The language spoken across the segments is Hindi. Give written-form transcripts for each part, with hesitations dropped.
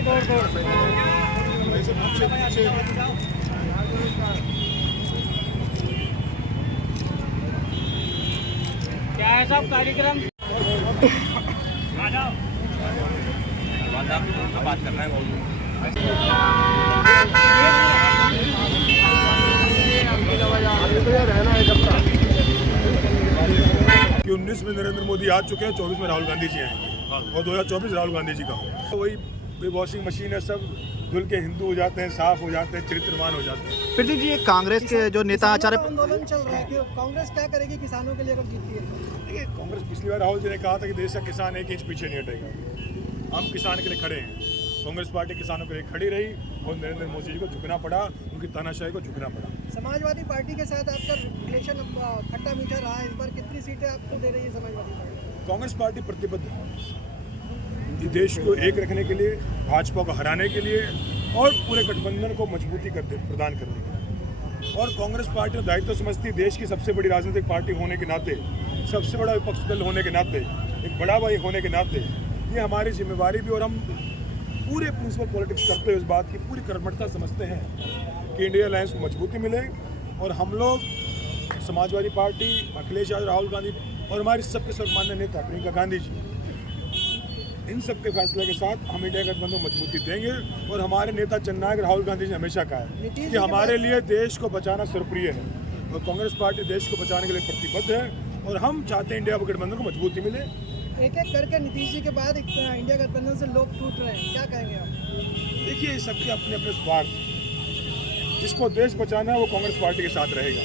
क्या है सब कार्यक्रम? बात करना है कि 19 में नरेंद्र मोदी आ चुके हैं, 24 में राहुल गांधी जी आएंगे और 2024 राहुल गांधी जी का हो। तो वही वॉशिंग मशीन है, सब धुल के हिंदू हो जाते हैं, साफ हो जाते हैं, चरित्रवान हो जाते हैं। फिर जी, ये कांग्रेस के जो नेता आचार्य आंदोलन चल रहा है कि कांग्रेस क्या करेगी किसानों के लिए अगर जीतती है? देखिए, कांग्रेस पिछली बार राहुल जी ने कहा था कि देश का किसान 1 इंच पीछे नहीं हटेगा। हम किसान के लिए खड़े हैं। कांग्रेस पार्टी किसानों के लिए खड़ी रही और नरेंद्र मोदी जी को झुकना पड़ा, उनकी तानाशाही को झुकना पड़ा। समाजवादी पार्टी के साथ आपका रिलेशन खट्टा मीठा रहा है, इस बार कितनी सीटें आपको दे रही है समाजवादी पार्टी? कांग्रेस पार्टी प्रतिबद्ध है देश को एक रखने के लिए, भाजपा को हराने के लिए और पूरे गठबंधन को मजबूती प्रदान करने के लिए। और कांग्रेस पार्टी दायित्व समझती, देश की सबसे बड़ी राजनीतिक पार्टी होने के नाते, सबसे बड़ा विपक्षी दल होने के नाते, एक बड़ा भाई होने के नाते ये हमारी जिम्मेवारी भी, और हम पूरे प्रिंसिपल पॉलिटिक्स करते हुए इस बात की पूरी कर्मठता समझते हैं कि इंडिया अलायंस को मजबूती मिले। और हम लोग समाजवादी पार्टी, अखिलेश यादव, राहुल गांधी और हमारी सबके सर्वमान्य नेता प्रियंका गांधी जी, इन सब के फैसले के साथ हम इंडिया गठबंधन को मजबूती देंगे। और हमारे नेता जननायक राहुल गांधी जी ने हमेशा कहा है कि हमारे लिए देश को बचाना सर्वप्रिय है और कांग्रेस पार्टी देश को बचाने के लिए प्रतिबद्ध है और हम चाहते हैं इंडिया गठबंधन को मजबूती मिले। एक एक करके नीतीश जी के बाद इंडिया गठबंधन से लोग टूट रहे हैं, क्या कहेंगे आप? देखिए, सबके अपने अपने स्वार्थ, जिसको देश बचाना है वो कांग्रेस पार्टी के साथ रहेगा,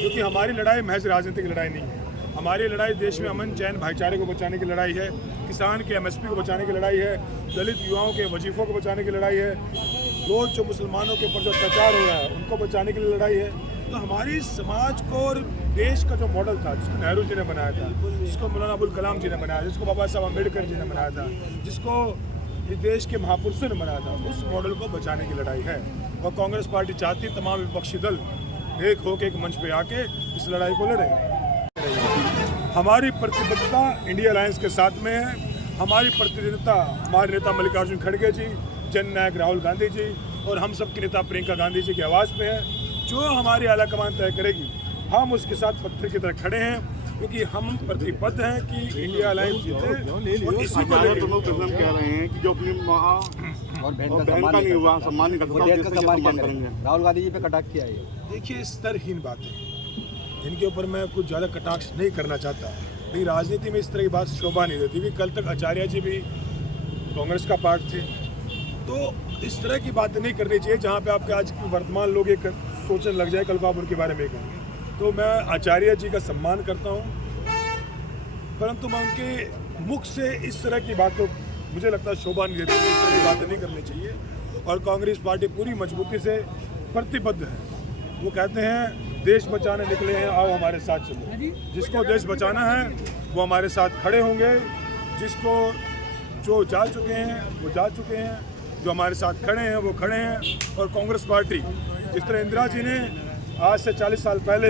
क्योंकि हमारी लड़ाई महज राजनीतिक लड़ाई नहीं है। हमारी लड़ाई देश में अमन चैन भाईचारे को बचाने की लड़ाई है, किसान के एमएसपी को बचाने की लड़ाई है, दलित युवाओं के वजीफों को बचाने की लड़ाई है, रोज जो मुसलमानों के ऊपर जो अत्याचार हो रहा है उनको बचाने की लड़ाई है। तो हमारी समाज को और देश का जो मॉडल था, जिसको नेहरू जी ने बनाया था, जिसको मौलाना अबुल कलाम जी ने बनाया, जिसको बाबा साहब अम्बेडकर जी ने बनाया था, जिसको इस देश के महापुरुषों ने बनाया था, उस मॉडल को बचाने की लड़ाई है। और कांग्रेस पार्टी चाहती तमाम विपक्षी दल एक होकर एक मंच पे आके इस लड़ाई को लड़े। हमारी प्रतिबद्धता इंडिया अलायंस के साथ में है। हमारी प्रतिनिधिता हमारे नेता मल्लिकार्जुन खड़गे जी, जननायक राहुल गांधी जी और हम सब के नेता प्रियंका गांधी जी की आवाज़ में है। जो हमारी आलाकमान तय करेगी, हम उसके साथ पत्थर की तरह खड़े हैं, क्योंकि हम प्रतिबद्ध हैं कि इंडिया अलायंस जीते। और इसी को कह रहे हैं कि जो अपनी माँ और बहन का नहीं हुआ सम्मान नहीं करते, राहुल गांधी जी पे कटाक्ष किया है। देखिए, स्तरहीन बातें, इनके ऊपर मैं कुछ ज़्यादा कटाक्ष नहीं करना चाहता, लेकिन राजनीति में इस तरह की बात शोभा नहीं देती। कि कल तक आचार्य जी भी कांग्रेस का पार्ट थे, तो इस तरह की बातें नहीं करनी चाहिए जहाँ पे आपके आज के वर्तमान लोग एक सोचने लग जाए कल को आप उनके बारे में कहेंगे। तो मैं आचार्य जी का सम्मान करता हूँ, परंतु मैं उनके मुख से इस तरह की बातों मुझे लगता है शोभा नहीं देती, इस तरह की बातें नहीं करनी चाहिए। और कांग्रेस पार्टी पूरी मजबूती से प्रतिबद्ध है। वो कहते हैं देश बचाने निकले हैं, आओ हमारे साथ चलो। जिसको देश बचाना है वो हमारे साथ खड़े होंगे, जिसको जो जा चुके हैं वो जा चुके हैं, जो हमारे साथ खड़े हैं वो खड़े हैं। और कांग्रेस पार्टी, जिस तरह इंदिरा जी ने आज से 40 साल पहले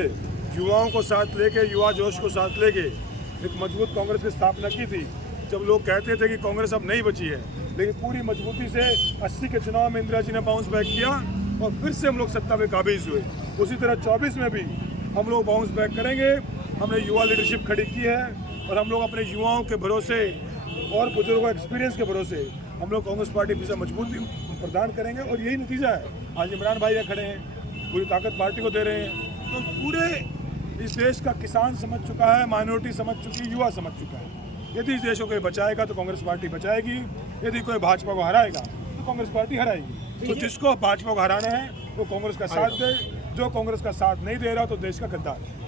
युवाओं को साथ लेके, युवा जोश को साथ लेके एक मजबूत कांग्रेस की स्थापना की थी, जब लोग कहते थे कि कांग्रेस अब नहीं बची है, लेकिन पूरी मजबूती से 80 के चुनाव में इंदिरा जी ने बाउंस बैक किया और फिर से हम लोग सत्ता में काबिज हुए। उसी तरह 24 में भी हम लोग बाउंस बैक करेंगे। हमने युवा लीडरशिप खड़ी की है और हम लोग अपने युवाओं के भरोसे और बुजुर्गों एक्सपीरियंस के भरोसे हम लोग कांग्रेस पार्टी से मजबूती प्रदान करेंगे। और यही नतीजा है, आज इमरान भाई खड़े हैं, पूरी ताकत पार्टी को दे रहे हैं। तो पूरे इस देश का किसान समझ चुका है, माइनॉरिटी समझ चुकी, युवा समझ चुका है, यदि इस देश को कोई बचाएगा तो कांग्रेस पार्टी बचाएगी, यदि कोई भाजपा को हराएगा तो कांग्रेस पार्टी हराएगी। तो जिसको भाजपा को हराना है वो कांग्रेस का साथ दे, जो कांग्रेस का साथ नहीं दे रहा तो देश का गद्दार है।